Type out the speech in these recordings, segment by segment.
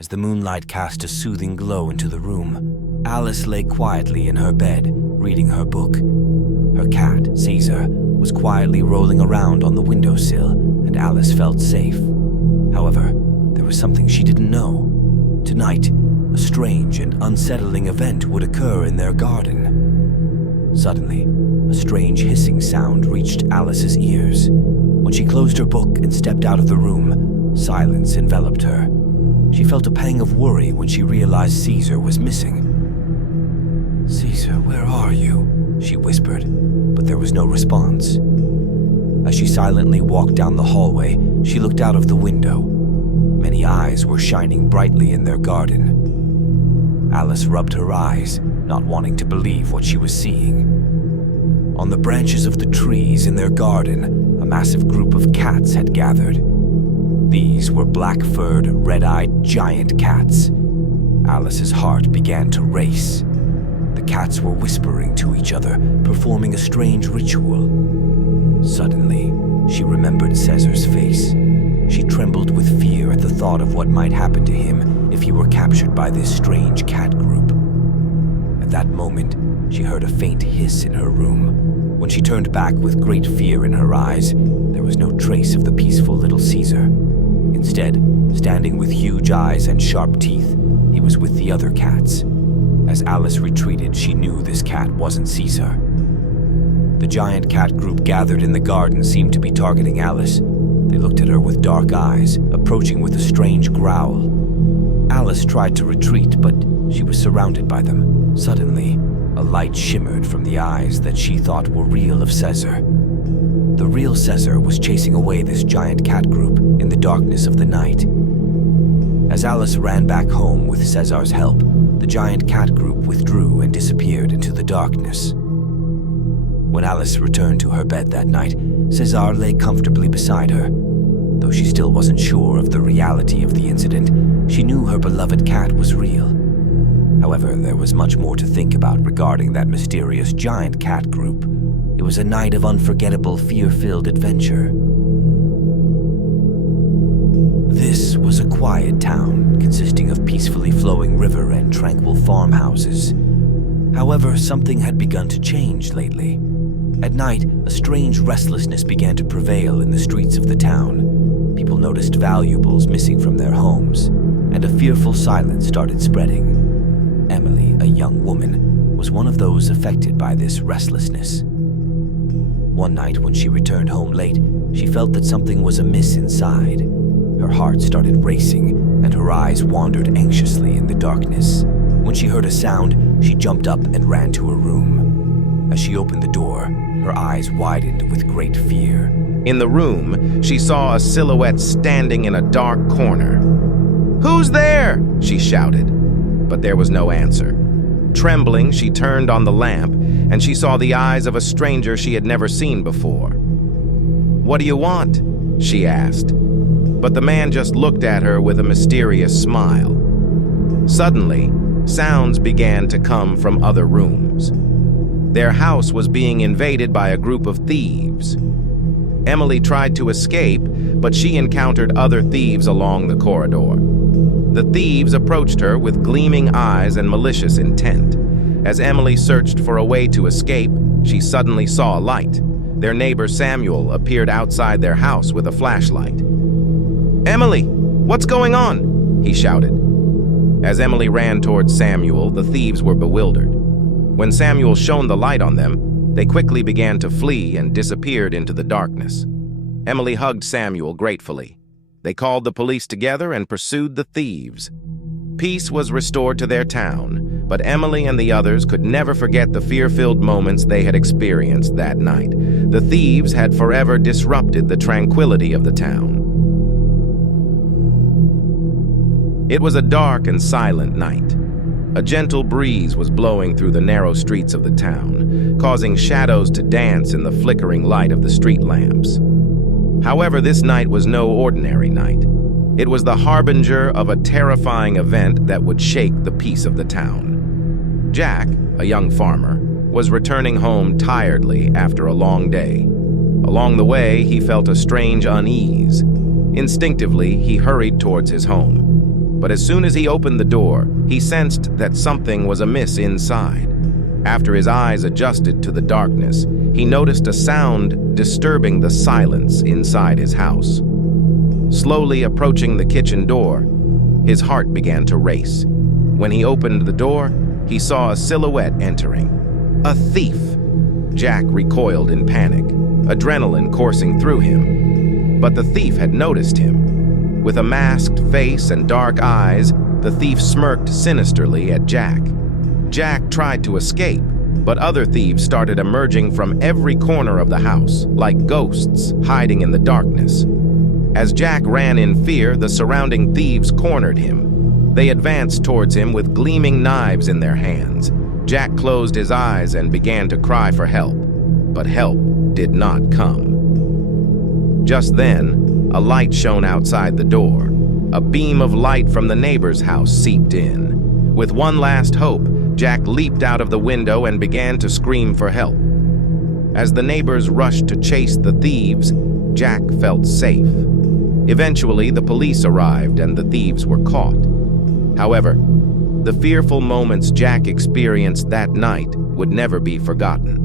As the moonlight cast a soothing glow into the room, Alice lay quietly in her bed, reading her book. Her cat, Caesar, was quietly rolling around on the windowsill, and Alice felt safe. However, there was something she didn't know. Tonight, a strange and unsettling event would occur in their garden. Suddenly, a strange hissing sound reached Alice's ears. When she closed her book and stepped out of the room, silence enveloped her. She felt a pang of worry when she realized Caesar was missing. "Caesar, where are you?" she whispered, but there was no response. As she silently walked down the hallway, she looked out of the window. Many eyes were shining brightly in their garden. Alice rubbed her eyes, not wanting to believe what she was seeing. On the branches of the trees in their garden, a massive group of cats had gathered. These were black-furred, red-eyed giant cats. Alice's heart began to race. The cats were whispering to each other, performing a strange ritual. Suddenly, she remembered Caesar's face. She trembled with fear at the thought of what might happen to him if he were captured by this strange cat group. At that moment, she heard a faint hiss in her room. When she turned back with great fear in her eyes, there was no trace of the peaceful little Caesar. Instead, standing with huge eyes and sharp teeth, he was with the other cats. As Alice retreated, she knew this cat wasn't Caesar. The giant cat group gathered in the garden seemed to be targeting Alice. They looked at her with dark eyes, approaching with a strange growl. Alice tried to retreat, but she was surrounded by them. Suddenly, a light shimmered from the eyes that she thought were real of Caesar. The real Caesar was chasing away this giant cat group in the darkness of the night. As Alice ran back home with Caesar's help, the giant cat group withdrew and disappeared into the darkness. When Alice returned to her bed that night, Caesar lay comfortably beside her. Though she still wasn't sure of the reality of the incident, she knew her beloved cat was real. However, there was much more to think about regarding that mysterious giant cat group. It was a night of unforgettable, fear-filled adventure. This was a quiet town consisting of peacefully flowing river and tranquil farmhouses. However, something had begun to change lately. At night, a strange restlessness began to prevail in the streets of the town. People noticed valuables missing from their homes, and a fearful silence started spreading. Emily, a young woman, was one of those affected by this restlessness. One night when she returned home late, she felt that something was amiss inside. Her heart started racing, and her eyes wandered anxiously in the darkness. When she heard a sound, she jumped up and ran to her room. As she opened the door, her eyes widened with great fear. In the room, she saw a silhouette standing in a dark corner. "Who's there?" she shouted, but there was no answer. Trembling, she turned on the lamp, and she saw the eyes of a stranger she had never seen before. "What do you want?" she asked, but the man just looked at her with a mysterious smile. Suddenly, sounds began to come from other rooms. Their house was being invaded by a group of thieves. Emily tried to escape, but she encountered other thieves along the corridor. The thieves approached her with gleaming eyes and malicious intent. As Emily searched for a way to escape, she suddenly saw a light. Their neighbor Samuel appeared outside their house with a flashlight. "Emily, what's going on?" he shouted. As Emily ran towards Samuel, the thieves were bewildered. When Samuel shone the light on them, they quickly began to flee and disappeared into the darkness. Emily hugged Samuel gratefully. They called the police together and pursued the thieves. Peace was restored to their town, but Emily and the others could never forget the fear-filled moments they had experienced that night. The thieves had forever disrupted the tranquility of the town. It was a dark and silent night. A gentle breeze was blowing through the narrow streets of the town, causing shadows to dance in the flickering light of the street lamps. However, this night was no ordinary night. It was the harbinger of a terrifying event that would shake the peace of the town. Jack, a young farmer, was returning home tiredly after a long day. Along the way, he felt a strange unease. Instinctively, he hurried towards his home. But as soon as he opened the door, he sensed that something was amiss inside. After his eyes adjusted to the darkness, he noticed a sound disturbing the silence inside his house. Slowly approaching the kitchen door, his heart began to race. When he opened the door, he saw a silhouette entering. A thief! Jack recoiled in panic, adrenaline coursing through him. But the thief had noticed him. With a masked face and dark eyes, the thief smirked sinisterly at Jack. Jack tried to escape, but other thieves started emerging from every corner of the house, like ghosts hiding in the darkness. As Jack ran in fear, the surrounding thieves cornered him. They advanced towards him with gleaming knives in their hands. Jack closed his eyes and began to cry for help, but help did not come. Just then, a light shone outside the door. A beam of light from the neighbor's house seeped in. With one last hope, Jack leaped out of the window and began to scream for help. As the neighbors rushed to chase the thieves, Jack felt safe. Eventually, the police arrived and the thieves were caught. However, the fearful moments Jack experienced that night would never be forgotten.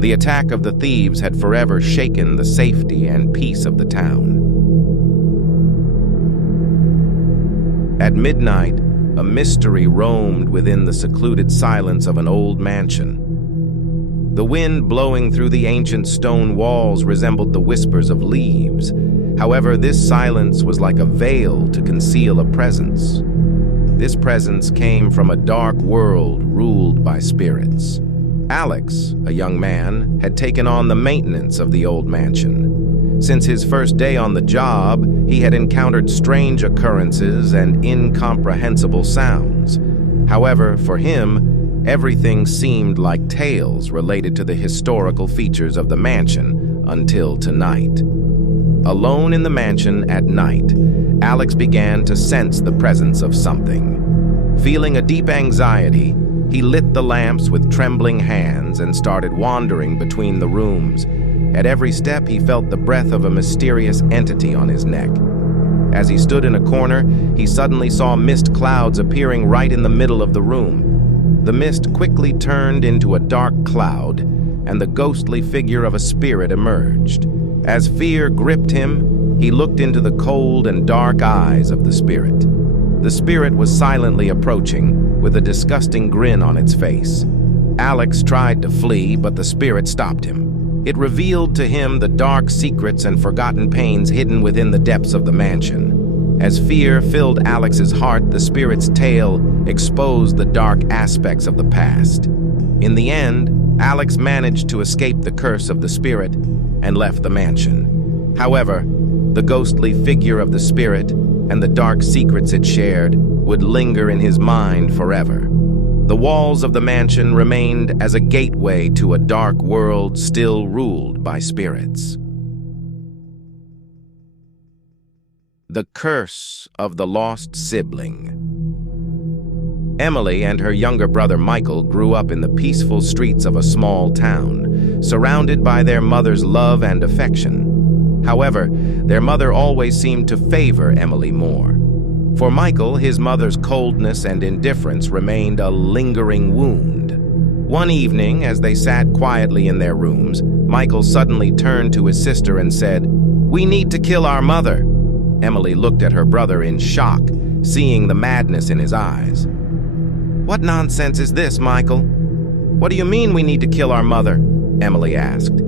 The attack of the thieves had forever shaken the safety and peace of the town. At midnight, a mystery roamed within the secluded silence of an old mansion. The wind blowing through the ancient stone walls resembled the whispers of leaves. However, this silence was like a veil to conceal a presence. This presence came from a dark world ruled by spirits. Alex, a young man, had taken on the maintenance of the old mansion. Since his first day on the job, he had encountered strange occurrences and incomprehensible sounds. However, for him, everything seemed like tales related to the historical features of the mansion until tonight. Alone in the mansion at night, Alex began to sense the presence of something. Feeling a deep anxiety, he lit the lamps with trembling hands and started wandering between the rooms. At every step, he felt the breath of a mysterious entity on his neck. As he stood in a corner, he suddenly saw mist clouds appearing right in the middle of the room. The mist quickly turned into a dark cloud, and the ghostly figure of a spirit emerged. As fear gripped him, he looked into the cold and dark eyes of the spirit. The spirit was silently approaching, with a disgusting grin on its face. Alex tried to flee, but the spirit stopped him. It revealed to him the dark secrets and forgotten pains hidden within the depths of the mansion. As fear filled Alex's heart, the spirit's tale exposed the dark aspects of the past. In the end, Alex managed to escape the curse of the spirit and left the mansion. However, the ghostly figure of the spirit and the dark secrets it shared would linger in his mind forever. The walls of the mansion remained as a gateway to a dark world still ruled by spirits. The Curse of the Lost Sibling. Emily and her younger brother Michael grew up in the peaceful streets of a small town, surrounded by their mother's love and affection. However, their mother always seemed to favor Emily more. For Michael, his mother's coldness and indifference remained a lingering wound. One evening, as they sat quietly in their rooms, Michael suddenly turned to his sister and said, "We need to kill our mother." Emily looked at her brother in shock, seeing the madness in his eyes. "What nonsense is this, Michael? What do you mean we need to kill our mother?" Emily asked.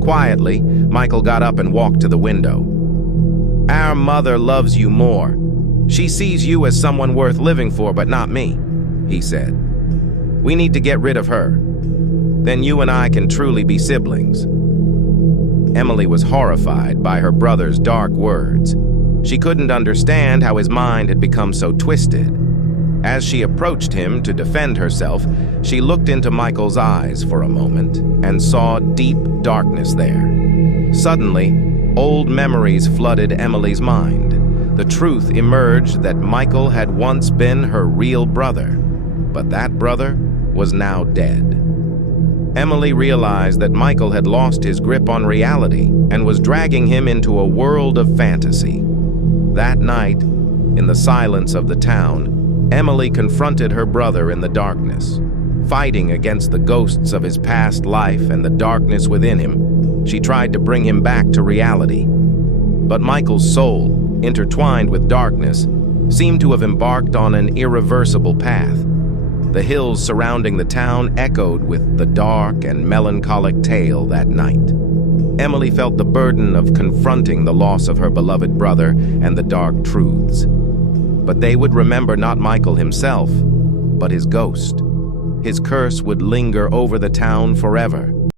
Quietly, Michael got up and walked to the window. "Our mother loves you more. She sees you as someone worth living for, but not me," he said. "We need to get rid of her. Then you and I can truly be siblings." Emily was horrified by her brother's dark words. She couldn't understand how his mind had become so twisted. As she approached him to defend herself, she looked into Michael's eyes for a moment and saw deep darkness there. Suddenly, old memories flooded Emily's mind. The truth emerged that Michael had once been her real brother, but that brother was now dead. Emily realized that Michael had lost his grip on reality and was dragging him into a world of fantasy. That night, In the silence of the town, Emily confronted her brother in the darkness. Fighting against the ghosts of his past life and the darkness within him, she tried to bring him back to reality. But Michael's soul, intertwined with darkness, seemed to have embarked on an irreversible path. The hills surrounding the town echoed with the dark and melancholic tale that night. Emily felt the burden of confronting the loss of her beloved brother and the dark truths. But they would remember not Michael himself, but his ghost. His curse would linger over the town forever,